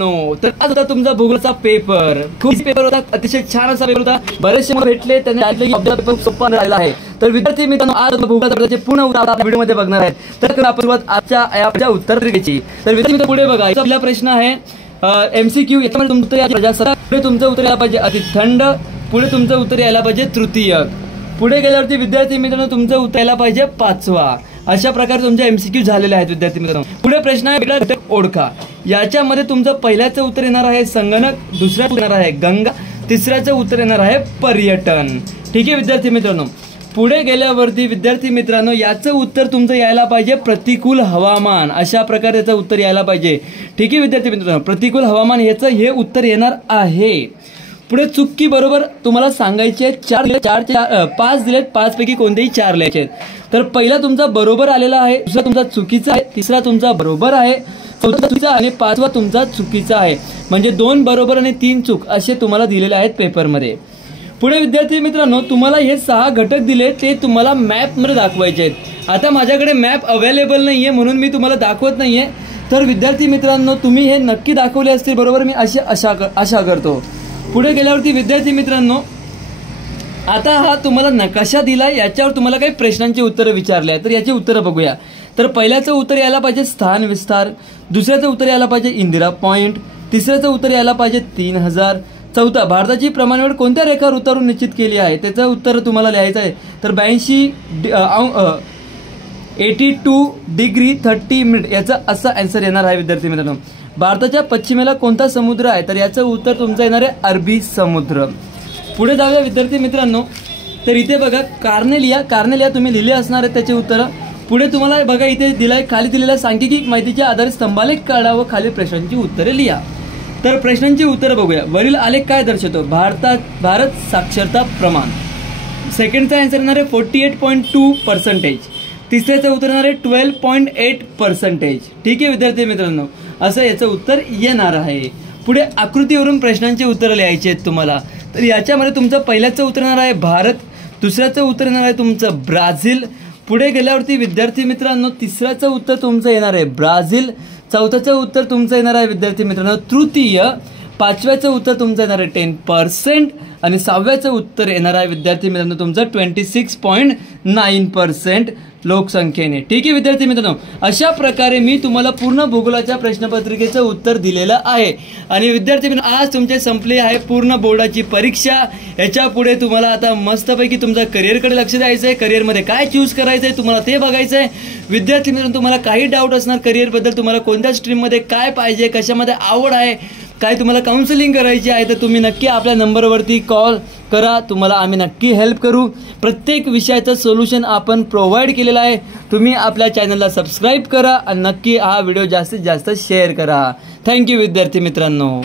No तर आज होता तुमचा भूगोलचा पेपर. खूप पेपर होता, अतिशय छान असा पेपर होता. बरेचसे मला भेटले, त्यांनी सांगितलं की आपला पेपर सोपा राहिला आहे. तर विद्यार्थी मित्रांनो, आज भूगोलाच्या पेपरचे पूर्ण उत्तर आपल्या व्हिडिओमध्ये बघणार आहेत. तर आपण सुरुवात आजच्या उत्तरपत्रिकेची. तर विद्यार्थी मित्र पुढे बघा, पहिला प्रश्न आहे एमसीक्यू. याच्यामध्ये तुमचं प्रजासत्ताक, पुढे तुमचं उत्तर यायला पाहिजे अति थंड, पुढे तुमचं उत्तर यायला पाहिजे तृतीयक. पुढे गेल्यावरती विद्यार्थी मित्रांनो तुमचं उत्तर यायला पाहिजे पाचवा. अशा प्रकारे तुमचे एमसीक्यू झालेले आहेत विद्यार्थी मित्रांनो. पुढे प्रश्न आहे वेगळा घटक ओळखा. याच्यामध्ये तुमचं पहिल्याचं उत्तर येणार आहे संगणक, दुसऱ्याचं येणार आहे गंगा, तिसऱ्याचं उत्तर येणार आहे पर्यटन. ठीक आहे विद्यार्थी मित्रांनो. पुढे गेल्यावरती विद्यार्थी मित्रांनो याचं उत्तर तुमचं यायला पाहिजे प्रतिकूल हवामान. अशा प्रकारे याचं उत्तर यायला पाहिजे. ठीक आहे विद्यार्थी मित्रांनो, प्रतिकूल हवामान याचं हे उत्तर येणार आहे. पुढे चुकी बरोबर तुम्हाला सांगायचे 5 दिलेत, 5 पैकी कोणतेही 4 लिहायचे आहेत. तर पहिला तुमचा बरोबर आलेला आहे, दुसरा तुमचा चुकीचा आहे, तिसरा तुमचा बरोबर आहे, चौथा चुकीचा आणि पाचवा तुमचा चुकीचा आहे. म्हणजे 2 बरोबर आणि 3 चूक असे तुम्हाला दिलेले आहेत पेपरमध्ये. पुढे विद्यार्थी मित्रांनो तुम्हाला हे 6 घटक दिले, ते तुम्हाला मॅपमध्ये दाखवायचे आहेत. आता माझ्याकडे मॅप अवेलेबल नाहीये म्हणून मी तुम्हाला दाखवत नाहीये. तर विद्यार्थी मित्रांनो तुम्ही हे नक्की दाखवले असतील बरोबर, मी आशा करतो. पुढे गेल्यावरती विद्यार्थी मित्रांनो आता हा तुम्हाला नकाशा दिलाय, याच्यावर तुम्हाला काही प्रश्नांची उत्तरं विचारली आहे. तर याची उत्तरं बघूया. तर पहिल्याचं उत्तर यायला पाहिजे स्थान विस्तार, दुसऱ्याचं उत्तर यायला पाहिजे इंदिरा पॉइंट, तिसऱ्याचं उत्तर यायला पाहिजे 3000, चौथा भारताची प्रमाणवेळ कोणत्या रेखावर उतरून निश्चित केली आहे, त्याचं उत्तर तुम्हाला लिहायचं आहे. तर 82 डिग्री 30 मिनिट याचा असा आन्सर येणार आहे विद्यार्थी मित्रांनो. भारताच्या पश्चिमेला कोणता समुद्र आहे, तर याचं उत्तर तुमचं येणार आहे अरबी समुद्र. पुढे जाऊया विद्यार्थी मित्रांनो. तर इथे बघा कार्नेलिया तुम्ही लिहिले असणार आहे त्याचे उत्तर. पुढे तुम्हाला बघा इथे दिलाय, खाली दिलेल्या सांख्यिकी माहितीच्या आधारे स्तंभालेख काढा व खालील प्रश्नांची उत्तरे लिहा. तर प्रश्नांची उत्तरं बघूया. वरील आलेख काय दर्शवतो? भारत साक्षरता प्रमाण. सेकंडचा आन्सर येणार आहे 48.2%. तिसऱ्याचं उत्तर येणार आहे 12.8%. ठीक आहे विद्यार्थी मित्रांनो, असं याचं उत्तर येणार आहे. पुढे आकृतीवरून प्रश्नांची उत्तरं लिहायची आहेत तुम्हाला. तर याच्यामध्ये तुमचं पहिल्याचं उत्तर येणार आहे भारत, दुसऱ्याचं उत्तर येणार आहे तुमचं ब्राझील. पुढे गेल्यावरती विद्यार्थी मित्रांनो तिसऱ्याचं उत्तर तुमचं येणार आहे ब्राझील, चौथ्याचं उत्तर तुमचं येणार आहे विद्यार्थी मित्रांनो तृतीय, पाचव्याचं उत्तर तुमचं येणार आहे 10% आणि 6व्याचं उत्तर येणार आहे विद्यार्थी मित्रांनो तुमचं 26.9% लोकसंख्येने. ठीक आहे विद्यार्थी मित्रांनो, अशा प्रकारे मी तुम्हाला पूर्ण भूगोलाच्या प्रश्नपत्रिकेचं उत्तर दिलेलं आहे. आणि विद्यार्थी मित्रांनो आज तुमचे संपले आहे पूर्ण बोर्डाची परीक्षा. याच्या पुढे तुम्हाला आता मस्तपैकी तुमच्या करिअरकडे लक्ष द्यायचं आहे. करिअरमध्ये काय चूज करायचं आहे तुम्हाला ते बघायचं आहे. विद्यार्थी मित्रांनो तुम्हाला काही डाऊट असणार करिअरबद्दल, तुम्हाला कोणत्या स्ट्रीममध्ये काय पाहिजे, कशामध्ये आवड आहे, काय तुम्हाला काउन्सिलिंग करायची आहे, तर तुम्ही नक्की आपल्या नंबरवरती कॉल करा. तुम्हाला आम्ही नक्की हेल्प करू. प्रत्येक विषयाचं सोल्युशन आपण प्रोव्हाइड केलेलं आहे. तुम्ही आपल्या चॅनलला सबस्क्राईब करा आणि नक्की हा व्हिडिओ जास्तीत जास्त शेअर करा. थँक्यू विद्यार्थी मित्रांनो.